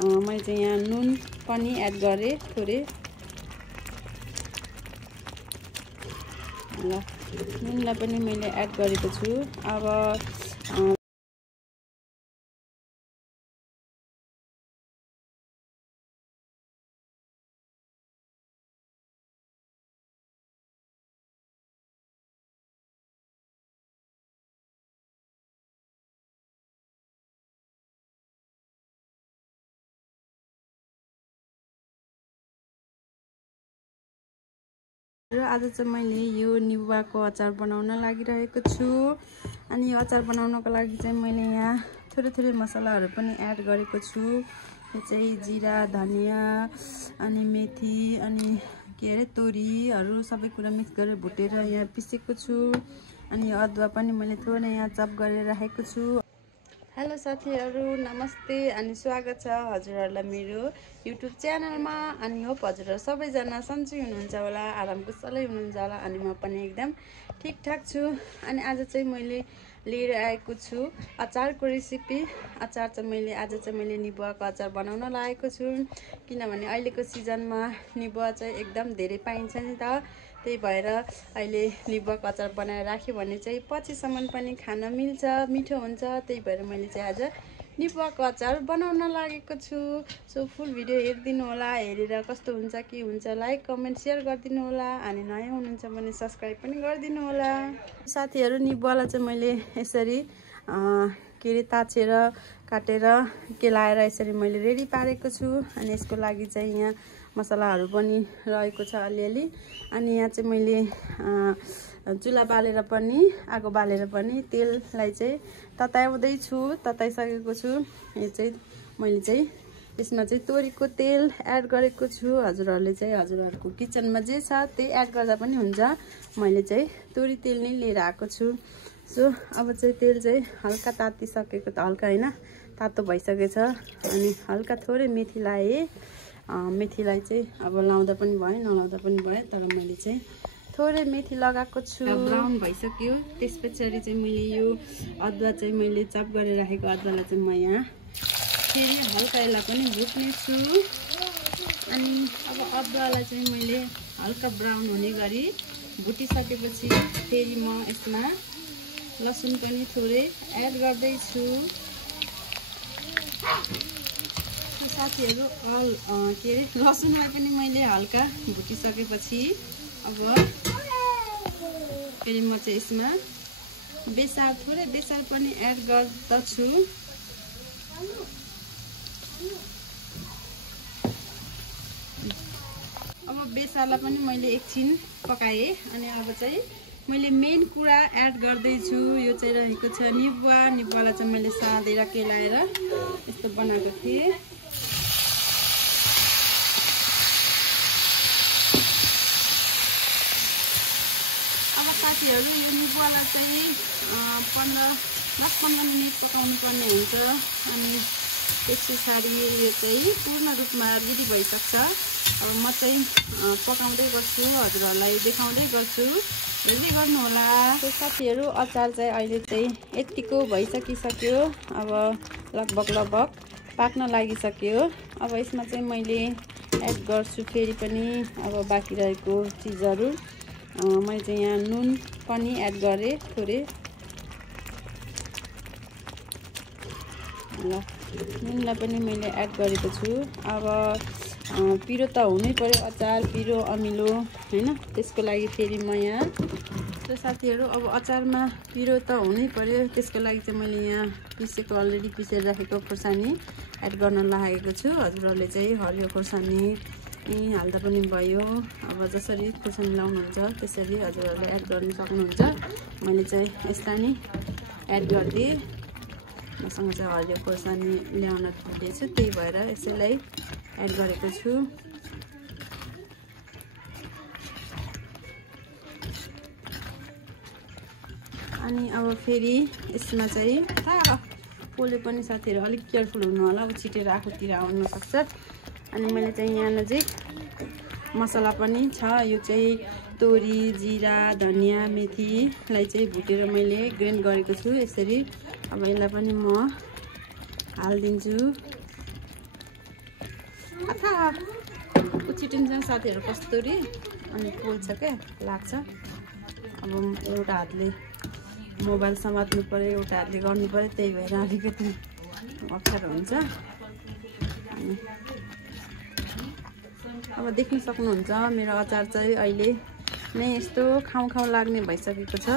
मैले चाहिँ यहाँ नुन पनि एड गरेँ थोरै। ल नुनलाई पनि मैले एड गरेको छु। अब आज चाहिँ मैले यो निबुवाको अचार बनाउन लागिरहेको छु। अनि यो अचार बनाउनको लागि चाहिँ मैले यहाँ थोरै मसलाहरू पनि एड गरेको छु। यो चाहिँ जिरा, धनिया अनि मेथी अनि के अरे तोरीहरू सबै कुरा मिक्स गरेर भुटेर यहाँ पिसेको छु। अनि यो अदुवा पनि मैले थोरै यहाँ चप गरेर राखेको छु। हेलो साथीहरू, नमस्ते अनि स्वागत छ हजुरहरूलाई मेरो युट्युब च्यानलमा। अनि होप हजुरहरू सबैजना सन्चै हुनुहुन्छ होला, आराम कुशलै हुनुहुन्छ होला। अनि म पनि एकदम ठिकठाक छु। अनि आज चाहिँ मैले लिएर आएको छु अचारको रेसिपी। अचार चाहिँ आज मैले निबुवाको अचार बनाउन लागेको छु। किनभने अहिलेको सिजनमा निबुवा चाहिँ एकदम धेरै पाइन्छ नि त। त्यही भएर अहिले निबुवाको अचार बनाएर राख्यो भने चाहिँ पछिसम्म पनि खान मिल्छ, मिठो हुन्छ। त्यही भएर मैले चाहिँ आज निबुवाको अचार बनाउन लागेको छु। सो फुल भिडियो हेरिदिनु होला। हेरेर कस्तो हुन्छ के हुन्छ लाइक कमेन्ट सेयर गरिदिनु होला। अनि नयाँ हुनुहुन्छ भने सब्सक्राइब पनि गरिदिनु होला। साथीहरू, निबुवालाई चाहिँ मैले यसरी के अरे ताछेर काटेर केलाएर यसरी मैले रेडी पारेको छु। अनि यसको लागि चाहिँ यहाँ मसलाहरू पनि रहेको छ अलिअलि। अनि यहाँ चाहिँ मैले चुल्हा बालेर पनि आगो बालेर पनि तेललाई चाहिँ तताउँदैछु, तताइसकेको छु। यो चाहिँ मैले चाहिँ यसमा चाहिँ तोरीको तेल एड गरेको छु। हजुरहरूले चाहिँ हजुरहरूको किचनमा जे छ त्यही एड गर्दा पनि हुन्छ। मैले चाहिँ तोरी तेल नै लिएर आएको छु। सो अब चाहिँ तेल चाहिँ हल्का तातिसकेको, त हल्का होइन तातो भइसकेछ। अनि हल्का थोरै मेथी लाएँ। मेथीलाई चाहिँ अब लाउँदा पनि भयो नलाउँदा पनि भयो, तर मैले चाहिँ थोरै मेथी लगाएको छु। ब्राउन भइसक्यो। त्यस पछाडि चाहिँ मैले यो अदुवा चाहिँ मैले चप गरेर राखेको अदुवालाई चाहिँ म यहाँ फेरि हल्का यसलाई पनि भुट्नेछु। अनि अब अदुवालाई चाहिँ मैले हल्का ब्राउन हुने गरी भुटिसकेपछि फेरि म यसमा लसुन पनि थोरै एड गर्दैछु। साथीहरू, के अरे लसुनलाई पनि मैले हल्का भुटिसकेपछि अब फेरि म चाहिँ यसमा थोरै बेसार पनि एड गर्दछु। अब बेसारलाई पनि मैले एकछिन पकाएँ। अनि अब चाहिँ मैले मेन कुरा एड गर्दैछु। यो चाहिँ रहेको छ निबुवा। निबुवालाई चाहिँ मैले साँधेर केलाएर यस्तो बनाएको थिएँ। साथीहरू, यो निबुवालाई चाहिँ 10-15 मिनट पकाउनु पर्ने हुन्छ। अनि त्यस पछाडि यो चाहिँ पूर्ण रूपमा रेडी भइसक्छ। अब म चाहिँ पकाउँदै गर्छु, हजुरहरूलाई देखाउँदै गर्छु, हेर्दै गर्नुहोला। साथीहरू, अचार चाहिँ अहिले चाहिँ यतिको भइसकिसक्यो। अब लगभग पाक्न लागिसक्यो। अब यसमा चाहिँ मैले एड गर्छु फेरि पनि अब बाँकी रहेको चिजहरू। मैले चाहिँ यहाँ नुन पनि एड गरेँ थोरै। ल नुनलाई पनि मैले एड गरेको छु। अब पिरो त हुनै पर्यो, अचार पिरो अमिलो होइन, त्यसको लागि फेरि म यहाँ साथीहरू अब अचारमा पिरो त हुनै पर्यो। त्यसको लागि चाहिँ मैले यहाँ पिसेको अलरेडी पिसेर राखेको खोर्सानी एड गर्न लागेको छु। हजुरहरूले चाहिँ हरियो खोर्सानी हाल्दा पनि भयो। अब जसरी खोर्सानी लाउनुहुन्छ त्यसरी हजुरहरूले एड गर्न सक्नुहुन्छ। मैले चाहिँ यस्ता नै एड गरिदिएँ। मसँग चाहिँ हरियो खोर्सानी ल्याउन दिएछु, त्यही भएर यसैलाई एड गरेको छु। अनि अब फेरि यसमा चाहिँ पोले पनि साथीहरू अलिक केयरफुल हुनु होला, छिटेर आफूतिर आउन सक्छ। अनि मैले चाहिँ यहाँ नजिक मसला पनि छ। यो चाहिँ तोरी, जिरा, धनिया, मेथीलाई चाहिँ भुटेर मैले ग्राइन्ड गरेको छु यसरी। अब यसलाई पनि म हालिदिन्छु। थाहा छिटिन्छ साथीहरू कस्तुरी अनि पोल्छ क्या लाग्छ। अब एउटा हातले मोबाइल समात्नु पर्यो, एउटा हातले गर्नु पर्यो, त्यही भएर अलिकति अप्ठ्यारो हुन्छ। अनि अब देख्न सक्नुहुन्छ मेरो अचार चाहिँ अहिले नै यस्तो खाउँ लाग्ने भइसकेको छ।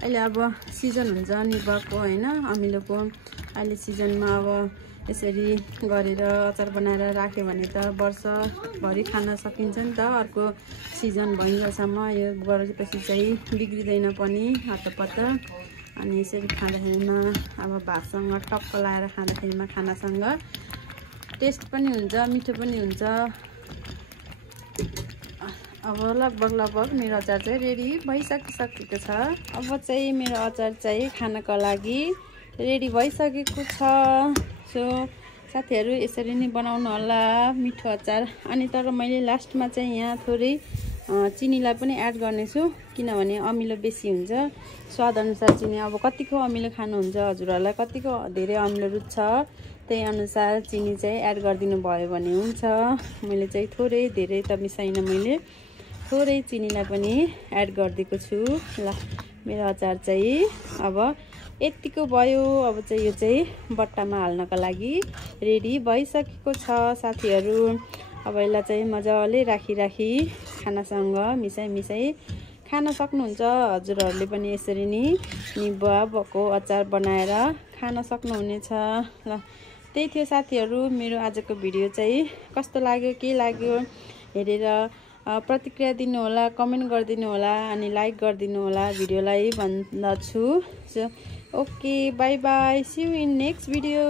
अहिले अब सिजन हुन्छ निबुको होइन, अमिलोको। अहिले सिजनमा अब यसरी गरेर अचार बनाएर राख्यो भने त वर्षभरि खान सकिन्छ नि त। अर्को सिजन भइन्जेलसम्म यो गरेपछि चाहिँ बिग्रिँदैन पनि हतपत। अनि यसरी खाँदाखेरिमा अब भातसँग टक्क लाएर खाँदाखेरिमा खानासँग टेस्ट पनि हुन्छ, मिठो पनि हुन्छ। अब लगभग मेरो अचार चाहिँ रेडी भइसकिसकेको छ। अब चाहिँ मेरो अचार चाहिँ खानको लागि रेडी भइसकेको छ। सो साथीहरू यसरी नै बनाउनु होला मिठो अचार। अनि तर मैले लास्टमा चाहिँ यहाँ थोरै चिनीलाई पनि एड गर्नेछु, किनभने अमिलो बेसी हुन्छ। स्वाद अनुसार चिनी, अब कतिको अमिलो खानुहुन्छ हजुरहरूलाई, कतिको धेरै अमिलो रुच्छ, त्यही अनुसार चिनी चाहिँ एड गरिदिनु भयो भने हुन्छ। मैले चाहिँ थोरै, धेरै त मिसाइन, मैले थोरै चिनीलाई पनि एड गरिदिएको छु। ल मेरो अचार चाहिँ अब यतिको भयो। अब चाहिँ यो चाहिँ बट्टामा हाल्नको लागि रेडी भइसकेको छ साथीहरू। अब यसलाई चाहिँ मजाले राखी खानासँग मिसाई खान सक्नुहुन्छ। हजुरहरूले पनि यसरी नै निबुको अचार बनाएर खान सक्नुहुनेछ। ल त्यही थियो साथीहरू मेरो आजको भिडियो चाहिँ। कस्तो लाग्यो, के लाग्यो हेरेर प्रतिक्रिया दिनु होला, कमेन्ट गरिदिनु होला, अनि लाइक गरिदिनु होला भिडियोलाई भन्दछु। So okay, bye bye, see you in next video.